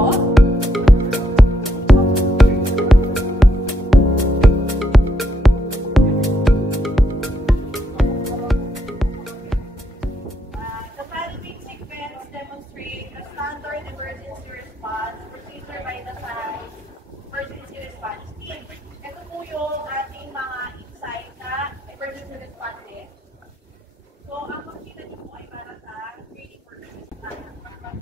po. The following sequence demonstrates a standard emergency response procedure by the SAIS emergency response team. Ito po yung ating mga insight na emergency response team. So, ang makikita niyo po ay para sa training purposes.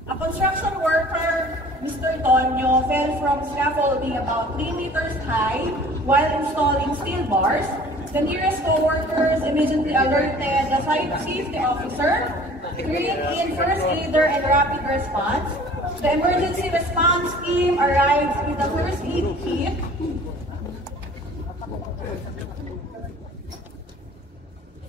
A construction worker, Mr. Tonyo, fell from scaffolding about 3 meters high while installing steel bars. The nearest co-workers immediately alerted the site safety officer, trained in first aider and rapid response. The emergency response team arrives with the first aid kit,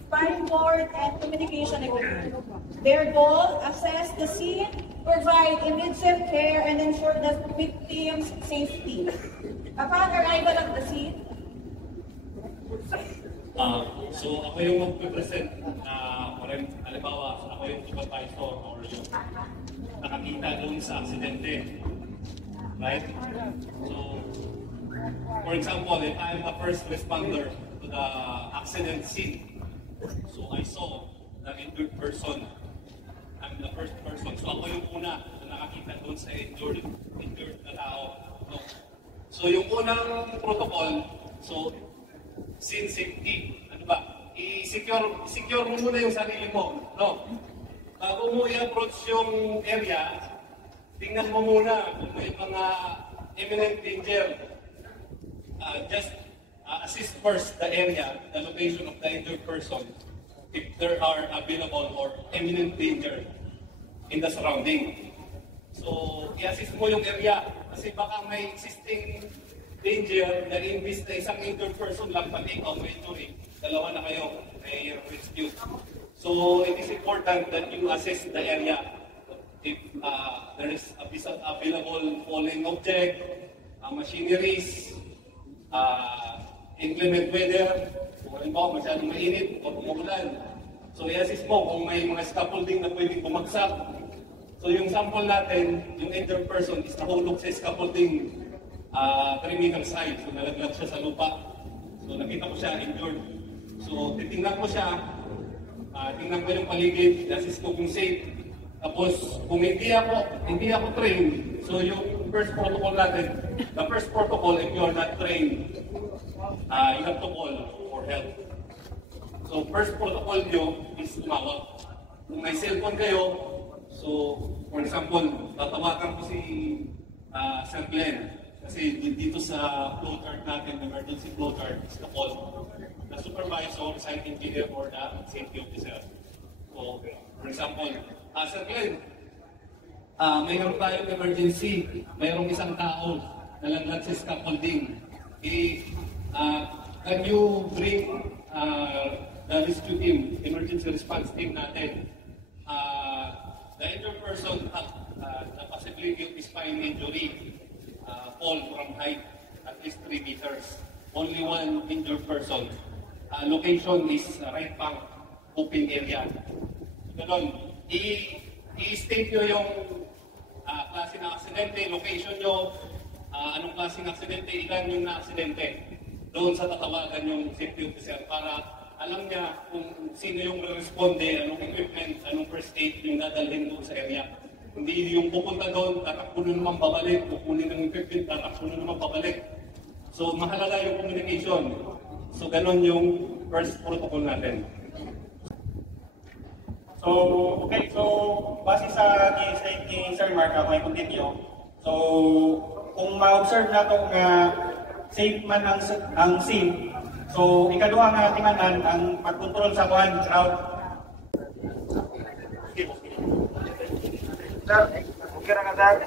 springboard, and communication equipment. Their goal: assess the scene, provide immediate care, and ensure the victim's safety. Upon arrival of the scene, so ako yung mag-represent halimbawa, ako yung supervisor or yung nakakita doon sa aksidente. Right? So, for example, if I'm the first responder to the accident scene, so I saw the injured person, I'm the first person. So ako yung una na nakakita doon sa injured na tao. No? So yung unang protocol, so scene safety, ano ba? I-secure mo muna yung sarili mo, no? Bago mo i-approach yung area, tingnan mo muna kung may mga imminent danger. Just assist first the area, the location of the injured person, if there are available or imminent danger in the surrounding. So, i-assist mo yung area kasi baka may existing danger na imbis na isang injured person lang pati ikaw may injury, dalawa na kayo may rescue. So it is important that you assess the area. If there is a piece of available falling object, machineries, inclement weather, kung halimbawa masyadong mainit o umuulan. So i-assess mo kung may mga scaffolding na pwedeng bumagsak. So yung sample natin, yung injured person is nahulog sa scaffolding 3 meters high. So nalaglag siya sa lupa. So nakita ko siya injured. So titingnan ko siya, tingnan ko yung paligid, assist ko kung safe. Tapos kung hindi ako trained, so yung first protocol natin, the first protocol, if you are not trained, you have to call for help. So first protocol nyo is tumawag. Kung may cellphone kayo, so for example, tatawagan ko si Sir Glenn. Kasi dito sa flowchart natin, emergency flowchart, is the call. The supervisor, site engineer, or the safety officer. So, for example, Sir Glenn, mayroon tayong emergency, mayroong isang tao nalaglag sa scaffolding. Can you bring the rescue team, emergency response team natin? The injured person the possibility of spine injury, fall from height at least 3 meters. Only one injured person. Location is right bank, open area. So, ganun. I-state nyo yung klase ng aksidente, location nyo, anong klase ng aksidente, ilan yung na-aksidente. Doon sa tatawagan yung safety officer para alam niya kung sino yung responde, anong equipment, anong first aid yung dadalhin doon sa area. Hindi yung pupunta doon, tatakbo na naman babalik, kukunin ng equipment, tatakbo na naman babalik. So, mahalaga yung communication. So, ganun yung first protocol natin. So, okay. So, base sa ni Sir Mark, ako ay continue. So, kung ma-observe na itong safe man ang scene, so, ikaduha nga tinganan ang pag-control sa crowd. Okay na nga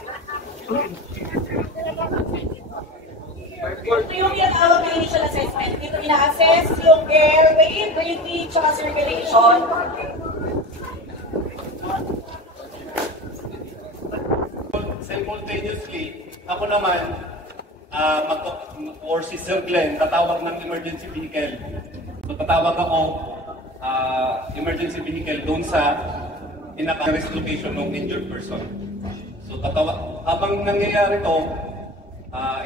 ito yung tinatawag na initial assessment. Dito ina-assess yung airway, breathing, tsaka circulation. Simultaneously, ako naman, or si Sir Glenn, tatawag ng emergency vehicle. So tatawag ako, emergency vehicle doon sa pinaka-rest location ng injured person. So tatawag, habang nangyayari to,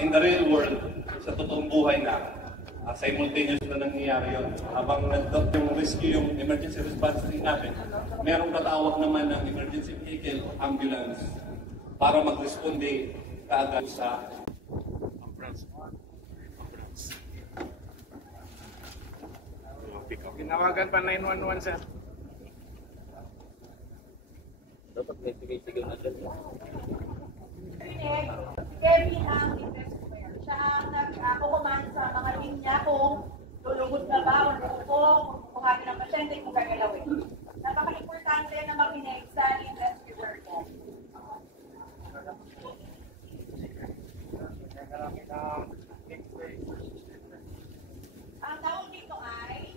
in the real world, sa totoong buhay na, simultaneous na nangyayari yun. Habang nag-dot yung rescue, yung emergency response team natin, merong tatawag naman ng emergency vehicle, ambulance, para mag-responde kaagad sa ambulance. Tinawagan pa 911, sir. Dapat may tigil na dyan. Kevin ang investigator. Siya ang nag-kukuman sa mga linya kung lulugod na ba o luto, kung kukuhanin ng pasyente, kung gagalawin. Napaka-importante na makinig sa investigator ko. Ang tawag dito ay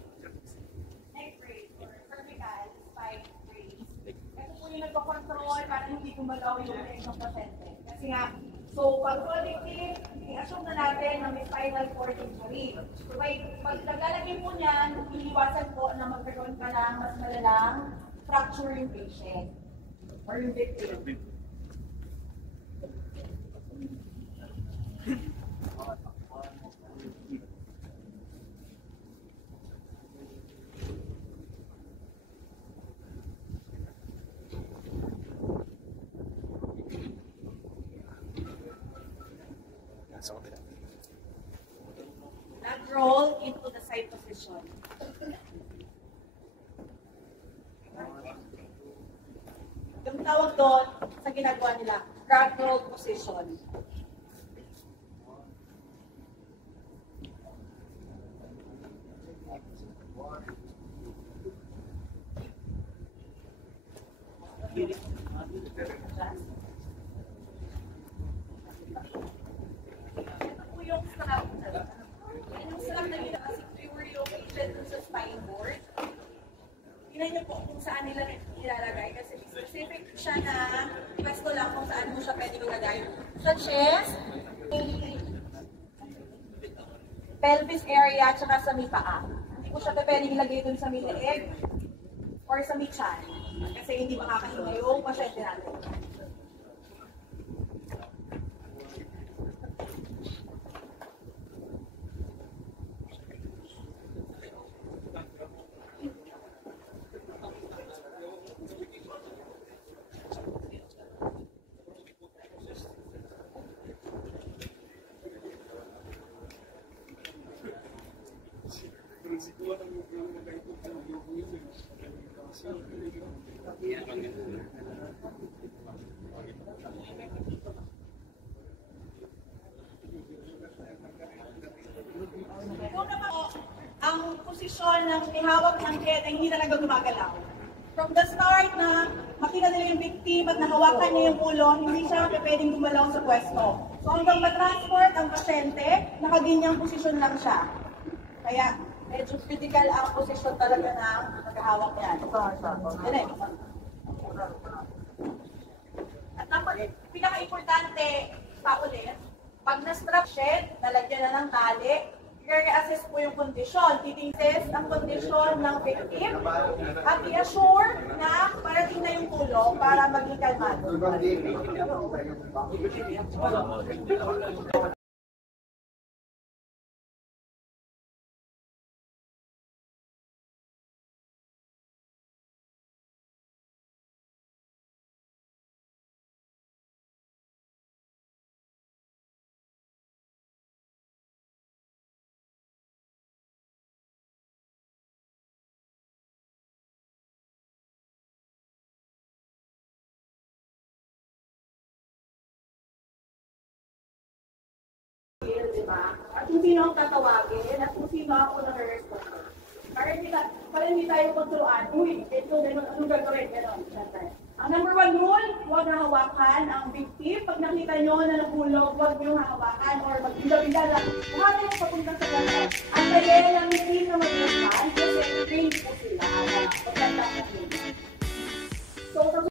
neck brace or cervical spine brace. Ito po yung nagpakontrol para hindi gumalaw yung leg ng pasyente. Kasi nga, so pag collective, i-assume na natin na may spinal cord injury. So pag naglalagay po niyan, iniwasan po na magkaroon ka ng mas malalang fracture yung patient or yung victim. Roll into the side position. Yung tawag doon sa ginagawa nila, rag roll position. Ito po yung strap. Yung strap na nila-secure yung patient sa spine board. Tingnan niyo po kung saan nila ilalagay kasi specific siya na pwesto lang kung saan mo siya pwede ilagay. Sa chest, pelvis area, at saka sa may paa. Hindi ko siya pwede ilagay dun sa may leeg or sa may chan kasi hindi makakahinga yung pasyente natin. Ang posisyon ng ihawak ng head ay hindi talaga gumagalaw. From the start na makita nila yung victim at nahawakan niya yung ulo, hindi siya pwedeng gumalaw sa pwesto. So hanggang matransport ang pasyente, nakaganyang posisyon lang siya. Kaya medyo critical ang posisyon talaga ng naghahawak niyan. At pinaka-importante pa ulit, pag na-strap shed, nalagyan na ng tali, i-assess po yung kondisyon. Titingnan ang kondisyon ng victim at i-assure na parating na yung tulong para maging kalmado. Diba? At kung sino ang tatawagin at kung sino ako nag-respond. Para hindi tayo kontroan, uy, ito, anong gagawin? Ganon. Ang number 1 rule, huwag na hawakan ang victim. Pag nakita nyo na nahulog, huwag nyo hawakan or mag-binda-binda lang. Kuhanin nyo papunta sa ganon. Ang kaya lang hindi na mag-respond kasi trained po sila. Pagkanda po. So,